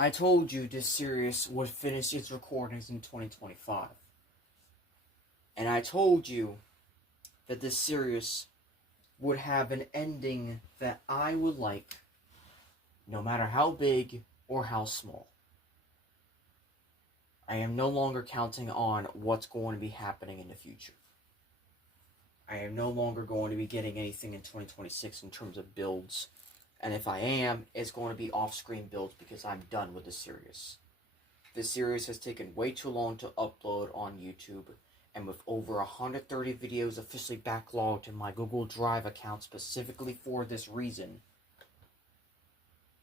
I told you this series would finish its recordings in 2025. And I told you that this series would have an ending that I would like, no matter how big or how small. I am no longer counting on what's going to be happening in the future. I am no longer going to be getting anything in 2026 in terms of builds. And if I am, it's going to be off-screen builds because I'm done with the series. This series has taken way too long to upload on YouTube, and with over 130 videos officially backlogged in my Google Drive account specifically for this reason,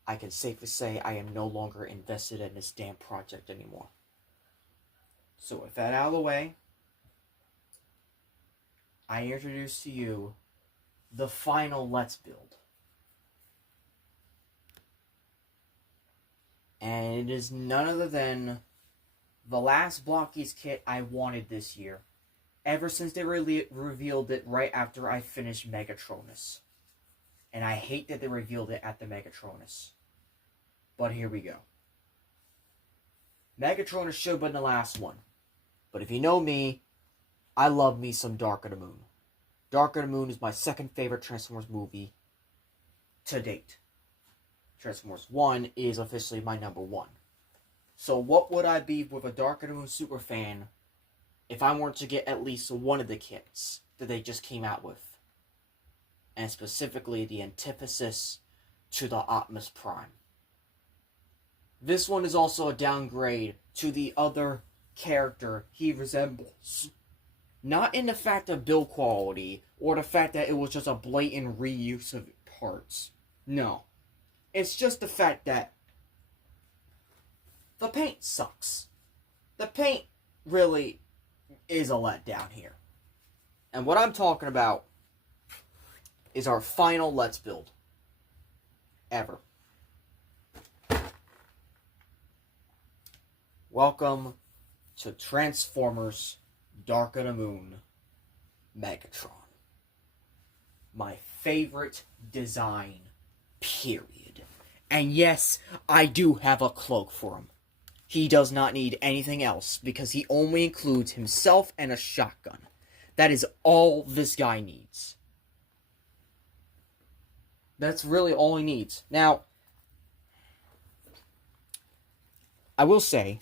I can safely say I am no longer invested in this damn project anymore. So with that out of the way, I introduce to you the final Let's Build. And it is none other than the last Blokees kit I wanted this year, ever since they revealed it right after I finished Megatronus. And I hate that they revealed it at the Megatronus. But here we go. Megatronus should have been the last one. But if you know me, I love me some Dark of the Moon. Dark of the Moon is my second favorite Transformers movie to date. Transformers 1 is officially my number 1. So what would I be with a Dark of the Moon superfan if I weren't to get at least one of the kits that they just came out with? And specifically the antithesis to the Optimus Prime. This one is also a downgrade to the other character he resembles. Not in the fact of build quality, or the fact that it was just a blatant reuse of parts. No. It's just the fact that the paint sucks. The paint really is a letdown here. And what I'm talking about is our final Let's Build ever. Welcome to Transformers Dark of the Moon Megatron. My favorite design, period. And yes, I do have a cloak for him. He does not need anything else because he only includes himself and a shotgun. That is all this guy needs. That's really all he needs. Now, I will say,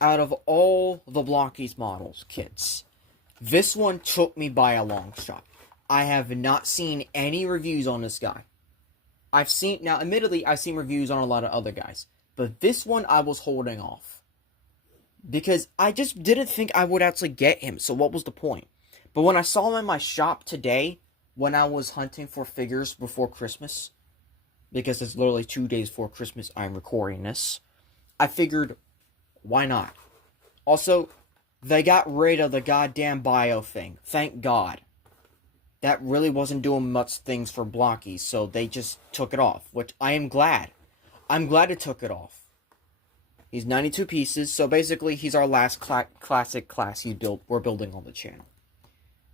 out of all the Blokees models kits, this one took me by a long shot. I have not seen any reviews on this guy. Admittedly, I've seen reviews on a lot of other guys, but this one I was holding off. Because I just didn't think I would actually get him, so what was the point? But when I saw him in my shop today, when I was hunting for figures before Christmas, because it's literally 2 days before Christmas I'm recording this, I figured, why not? Also, they got rid of the goddamn bio thing. Thank God. That really wasn't doing much things for Blokees, so they just took it off, which I am glad. I'm glad it took it off. He's 92 pieces, so basically he's our last classic class we're building on the channel.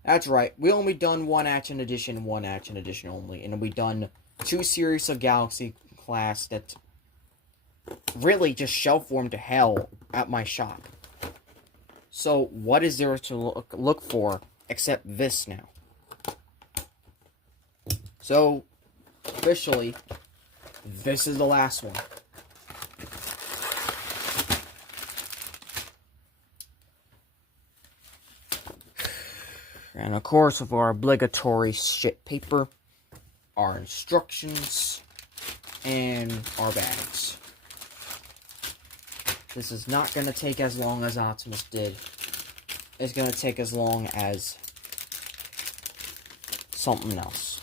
That's right, we only done one action edition only, and we done 2 series of Galaxy class that really just shelf warmed to hell at my shop. So what is there to look for except this now? So, officially, this is the last one. And of course, with our obligatory shit paper, our instructions, and our bags. This is not going to take as long as Optimus did. It's going to take as long as something else.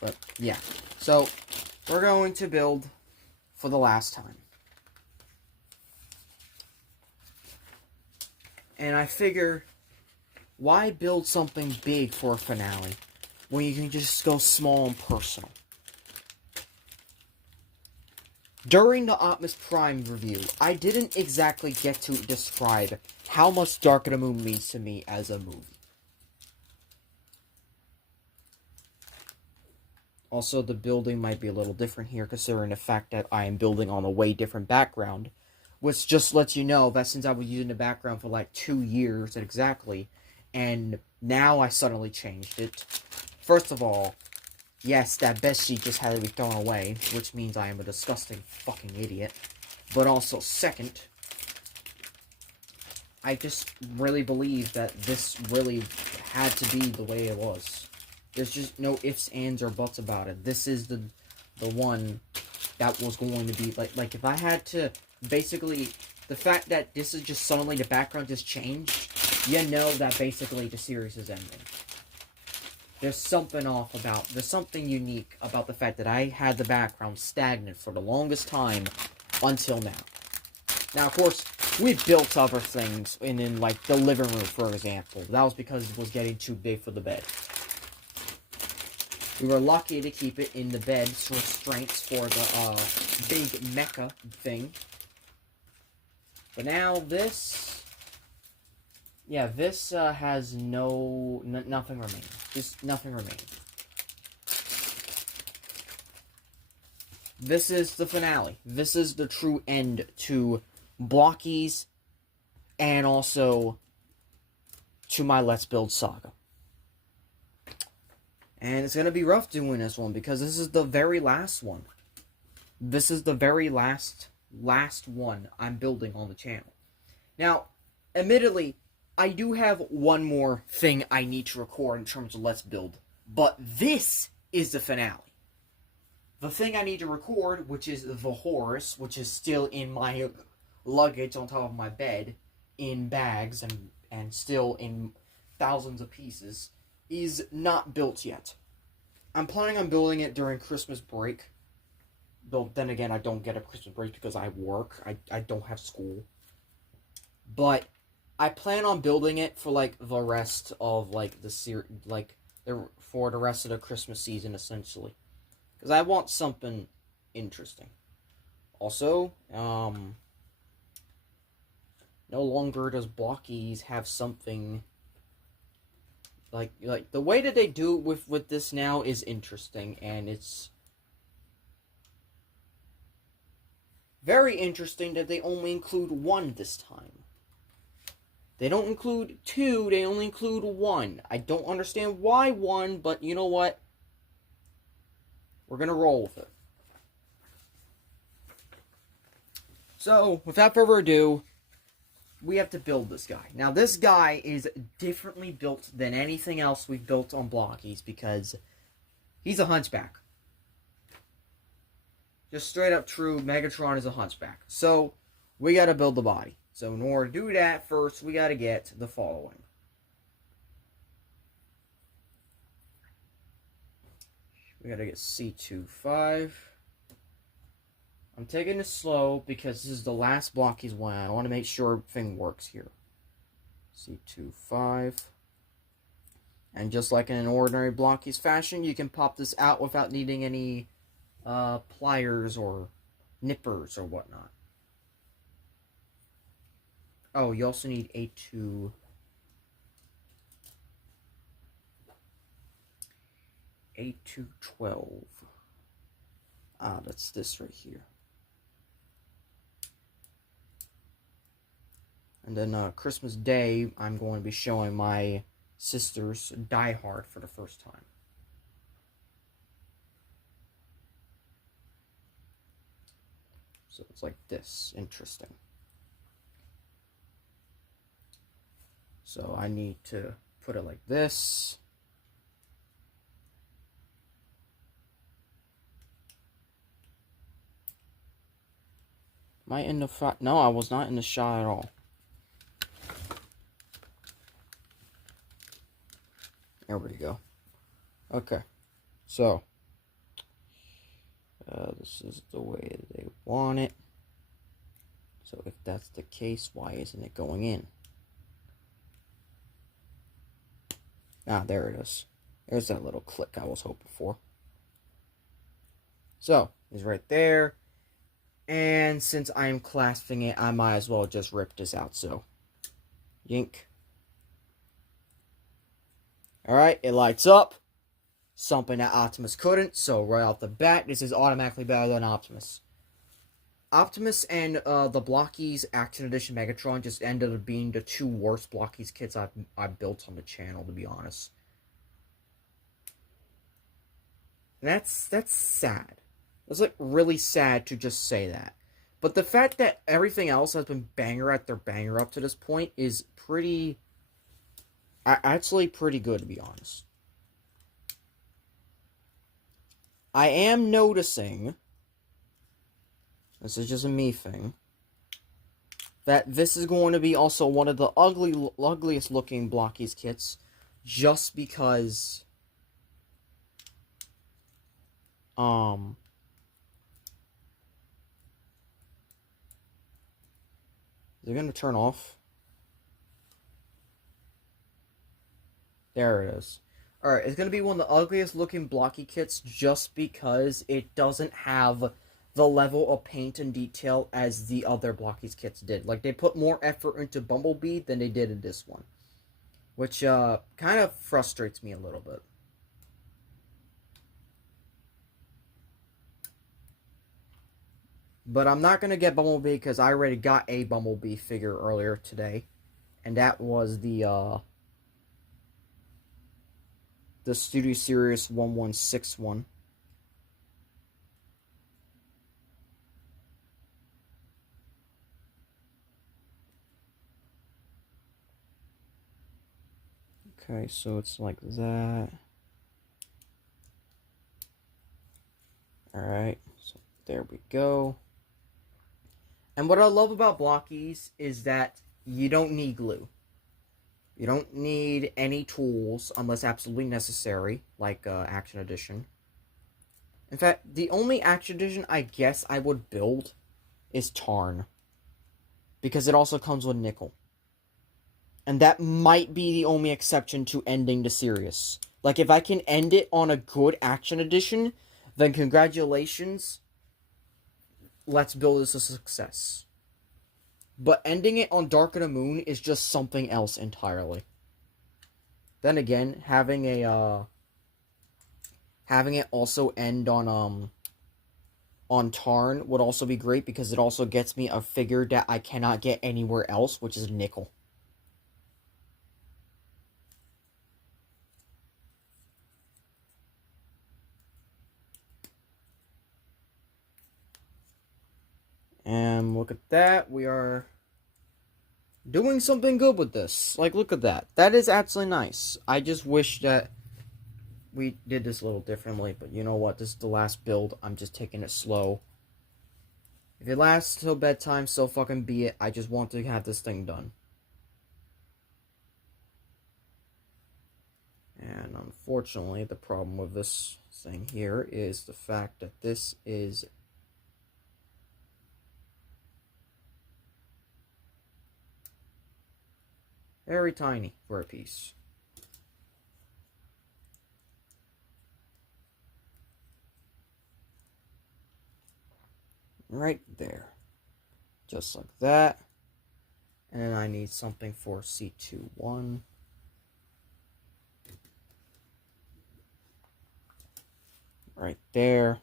But, yeah. So, we're going to build for the last time. And I figure, why build something big for a finale when you can just go small and personal? During the Optimus Prime review, I didn't exactly get to describe how much Dark of the Moon means to me as a movie. Also, the building might be a little different here, considering the fact that I am building on a way different background. Which just lets you know that since I was using the background for like 2 years exactly, and now I suddenly changed it. First of all, yes, that bed sheet just had to be thrown away, which means I am a disgusting fucking idiot. But also, second, I just really believe that this really had to be the way it was. There's just no ifs, ands, or buts about it. This is the one that was going to be, like if I had to, basically, the fact that this is just suddenly the background just changed, you know that basically the series is ending. There's something there's something unique about the fact that I had the background stagnant for the longest time until now. Now, of course, we built other things in like, the living room, for example. That was because it was getting too big for the bed. We were lucky to keep it in the bed's restraints for the big mecha thing. But now this... yeah, this has nothing remaining. Just nothing remaining. This is the finale. This is the true end to Blokees and also to my Let's Build saga. And it's going to be rough doing this one because this is the very last one. This is the very last one I'm building on the channel. Now, admittedly, I do have one more thing I need to record in terms of Let's Build. But this is the finale. The thing I need to record, which is the horse, which is still in my luggage on top of my bed, in bags and still in thousands of pieces, is not built yet. I'm planning on building it during Christmas break. Though, then again, I don't get a Christmas break because I work. I don't have school. But I plan on building it for, like, the rest of, like, for the rest of the Christmas season, essentially. Because I want something interesting. Also, no longer does Blokees have something... Like the way that they do it with this now is interesting, and it's very interesting that they only include one this time. They don't include two, they only include one. I don't understand why one, but you know what? We're gonna roll with it. So, without further ado, we have to build this guy. Now, this guy is differently built than anything else we've built on Blokees because he's a hunchback. Just straight up true, Megatron is a hunchback. So, we gotta build the body. So, in order to do that, first, we gotta get the following. We gotta get C25. I'm taking it slow because this is the last Blokees one. I want to make sure everything works here. C25. And just like in an ordinary Blokees fashion, you can pop this out without needing any pliers or nippers or whatnot. Oh, you also need A2. A212. Ah, that's this right here. And then Christmas Day, I'm going to be showing my sisters Die Hard for the first time. So it's like this. Interesting. So I need to put it like this. Am I in the shot? No, I was not in the shot at all. There we go. Okay. So, this is the way they want it. So if that's the case, why isn't it going in? Ah, there it is. There's that little click I was hoping for. So, it's right there. And since I am clasping it, I might as well just rip this out. So, yink. Alright, it lights up. something that Optimus couldn't, so right off the bat, this is automatically better than Optimus. Optimus and the Blokees Action Edition Megatron just ended up being the two worst Blokees kits I've built on the channel, to be honest. And that's sad. It's like really sad to just say that. But the fact that everything else has been banger after banger up to this point is actually pretty good, to be honest. I am noticing, this is just a me thing, that this is going to be also one of the ugliest looking Blokees kits, just because is it gonna turn off? There it is. Alright, it's gonna be one of the ugliest looking blocky kits just because it doesn't have the level of paint and detail as the other Blokees kits did. Like, they put more effort into Bumblebee than they did in this one, which kind of frustrates me a little bit. But I'm not going to get Bumblebee because I already got a Bumblebee figure earlier today. And that was the Studio Series 1161. Okay, so it's like that. Alright, so there we go. And what I love about Blokees is that you don't need glue. You don't need any tools unless absolutely necessary, like Action Edition. In fact, the only Action Edition I guess I would build is Tarn, because it also comes with nickel. And that might be the only exception to ending the series. Like, if I can end it on a good Action Edition, then congratulations. Let's build this a success. But ending it on Dark of the Moon is just something else entirely. Then again, having it also end on Tarn would also be great, because it also gets me a figure that I cannot get anywhere else, which is nickel. And look at that, we are doing something good with this. Like, look at that. That is absolutely nice. I just wish that we did this a little differently, but you know what? This is the last build. I'm just taking it slow. If it lasts till bedtime, so fucking be it. I just want to have this thing done. And unfortunately, the problem with this thing here is the fact that this is very tiny for a piece. Right there. Just like that. And then I need something for C21. Right there.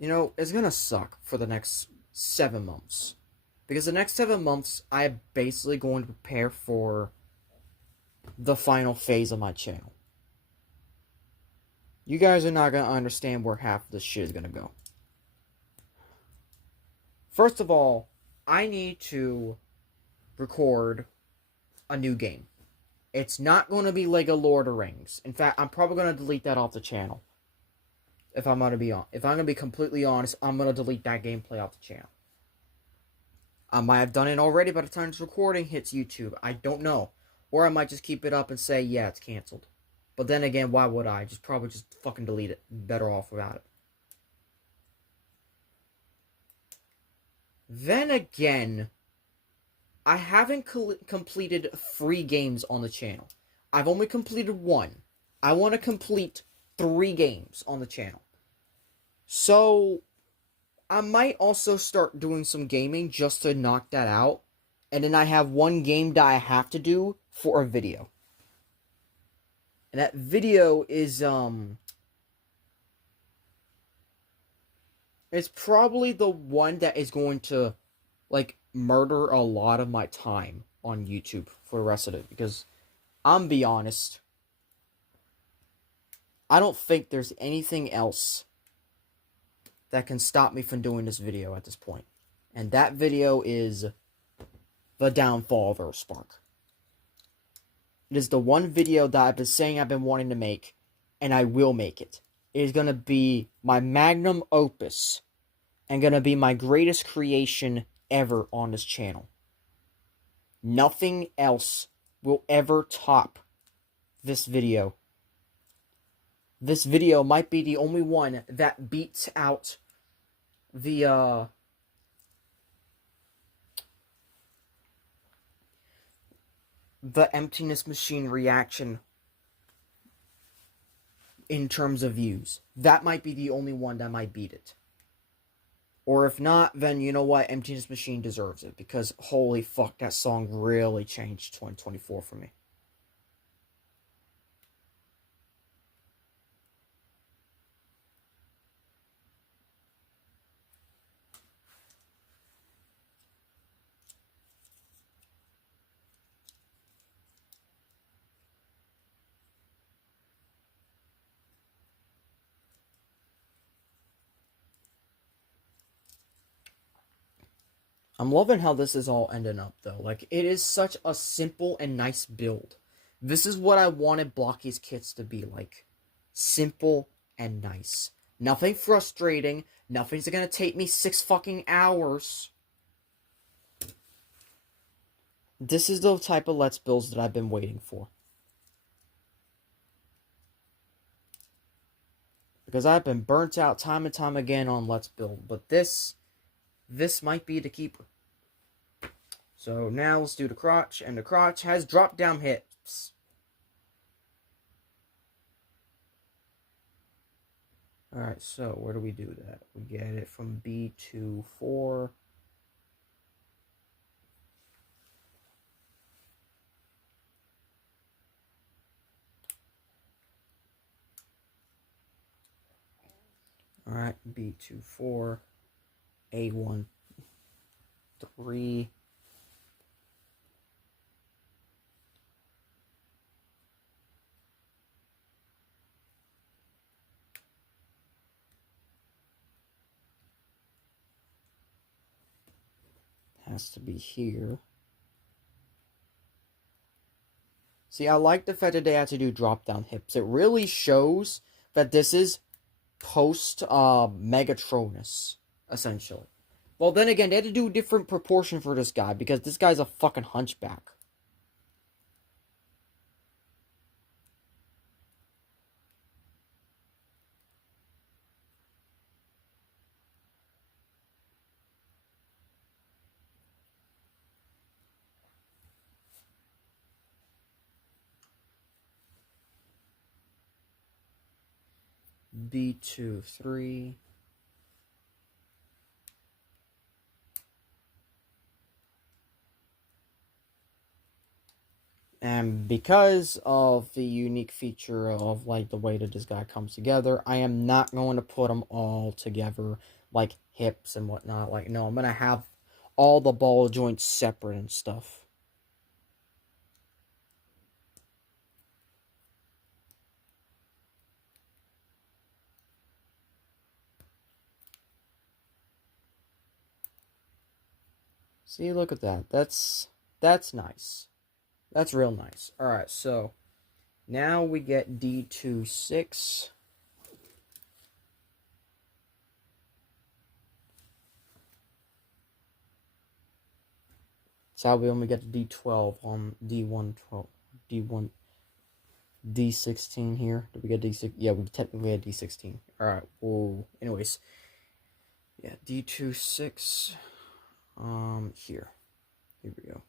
You know, it's gonna suck for the next 7 months. Because the next 7 months, I'm basically going to prepare for the final phase of my channel. You guys are not gonna understand where half of this shit is gonna go. First of all, I need to record a new game. It's not going to be Lego Lord of the Rings. In fact, I'm probably going to delete that off the channel. If I'm going to be completely honest, I'm going to delete that gameplay off the channel. I might have done it already by the time this recording hits YouTube. I don't know. Or I might just keep it up and say, yeah, it's canceled. But then again, why would I? Probably just fucking delete it. Better off without it. Then again, I haven't completed 3 games on the channel. I've only completed 1. I want to complete 3 games on the channel. So, I might also start doing some gaming just to knock that out. And then I have one game that I have to do for a video. And that video is, it's probably the one that is going to, like, murder a lot of my time on YouTube for the rest of it. Because, I'm be honest, I don't think there's anything else that can stop me from doing this video at this point. And that video is the downfall of Earthspark. It is the one video that I've been saying I've been wanting to make, and I will make it. It is going to be my magnum opus, and going to be my greatest creation ever on this channel. Nothing else will ever top this video. This video might be the only one that beats out the Emptiness Machine reaction in terms of views. That might be the only one that might beat it. Or if not, then you know what? Emptiness Machine deserves it. Because holy fuck, that song really changed 2024 for me. I'm loving how this is all ending up, though. Like, it is such a simple and nice build. This is what I wanted Blokees kits to be like. Simple and nice. Nothing frustrating. Nothing's gonna take me 6 fucking hours. This is the type of Let's Builds that I've been waiting for. Because I've been burnt out time and time again on Let's Build. But this might be the keeper. So now let's do the crotch. And the crotch has drop down hips. Alright, so where do we do that? We get it from B to 4. Alright, B2, 4. A1, 3. Has to be here. See, I like the fact that they had to do drop down hips. It really shows that this is post Megatronus, essentially. Well, then again, they had to do a different proportion for this guy, because this guy's a fucking hunchback. B2, 3. And because of the unique feature of, like, the way that this guy comes together, I am not going to put them all together, like, hips and whatnot. Like, no, I'm going to have all the ball joints separate and stuff. See, look at that. That's nice. That's real nice. Alright, so now we get D2, 6. That's how we only get to D12 on D1, 12, D1, D16 here. Did we get D6? Yeah, we technically had D16. Alright, whoa. Anyways. Yeah, D2, 6. Here. Here we go.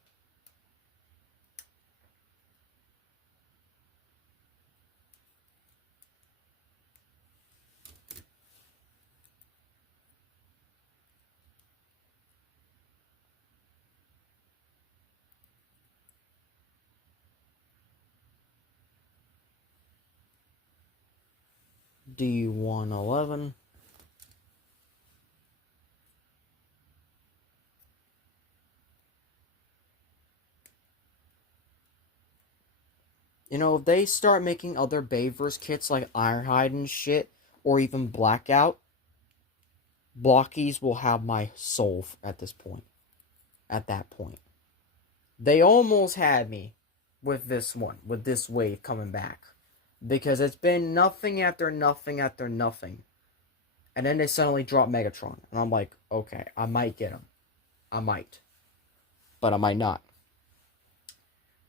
D111. You know, if they start making other Bayverse kits like Ironhide and shit, or even Blackout, Blokees will have my soul at this point. At that point. They almost had me with this one, with this wave coming back. Because it's been nothing after nothing after nothing. And then they suddenly drop Megatron. And I'm like, okay, I might get him. I might. But I might not.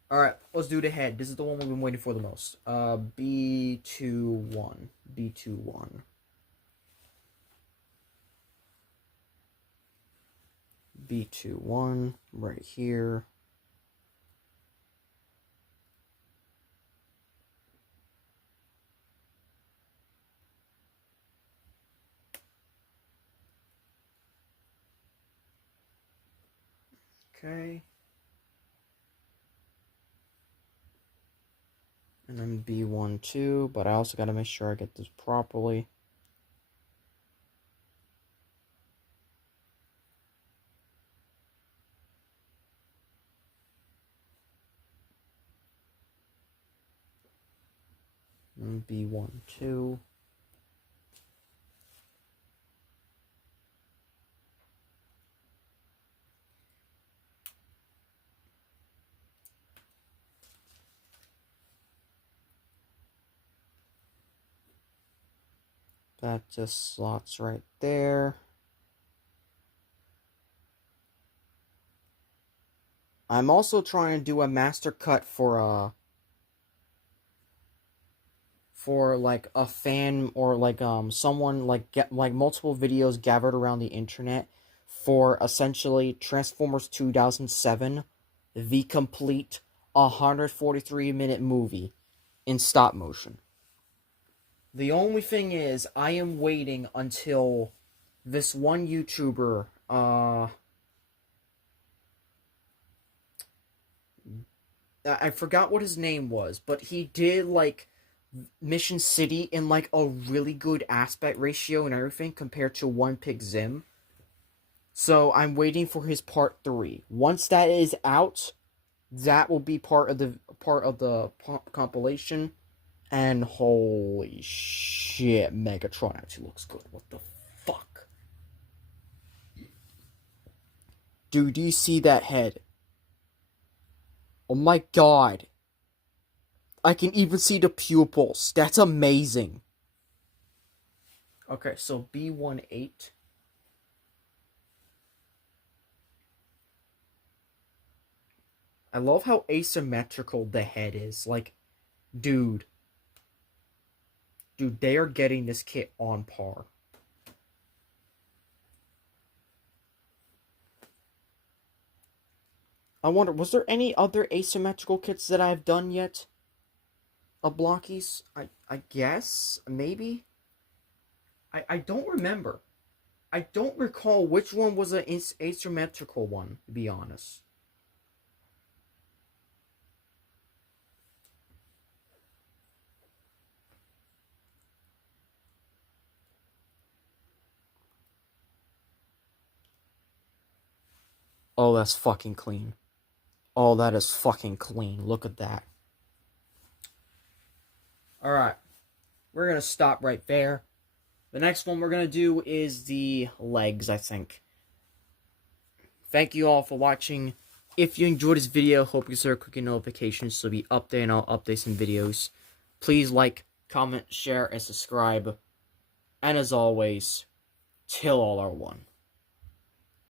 Alright, let's do the head. This is the one we've been waiting for the most. B21. B21. B21. Right here. Okay. And then B12, but I also gotta make sure I get this properly. And B12. That just slots right there. I'm also trying to do a master cut for like a fan or like someone like get like multiple videos gathered around the internet for essentially Transformers 2007, the complete 143-minute movie in stop motion. The only thing is, I am waiting until this one YouTuber, I forgot what his name was, but he did, like, Mission City in, like, a really good aspect ratio and everything compared to One Pick Zim. So, I'm waiting for his part 3. Once that is out, that will be part of the compilation. And holy shit, Megatron actually looks good. What the fuck? Dude, do you see that head? Oh my god. I can even see the pupils. That's amazing. Okay, so B18. I love how asymmetrical the head is. Like, dude. Dude, they are getting this kit on par. I wonder, was there any other asymmetrical kits that I've done yet? Of Blokees? I guess? Maybe? I don't remember. I don't recall which one was an asymmetrical one, to be honest. Oh, that's fucking clean. Oh, that is fucking clean. Look at that. Alright. We're going to stop right there. The next one we're going to do is the legs, I think. Thank you all for watching. If you enjoyed this video, hope you start clicking notifications so be updated and I'll update some videos. Please like, comment, share, and subscribe. And as always, till all are one.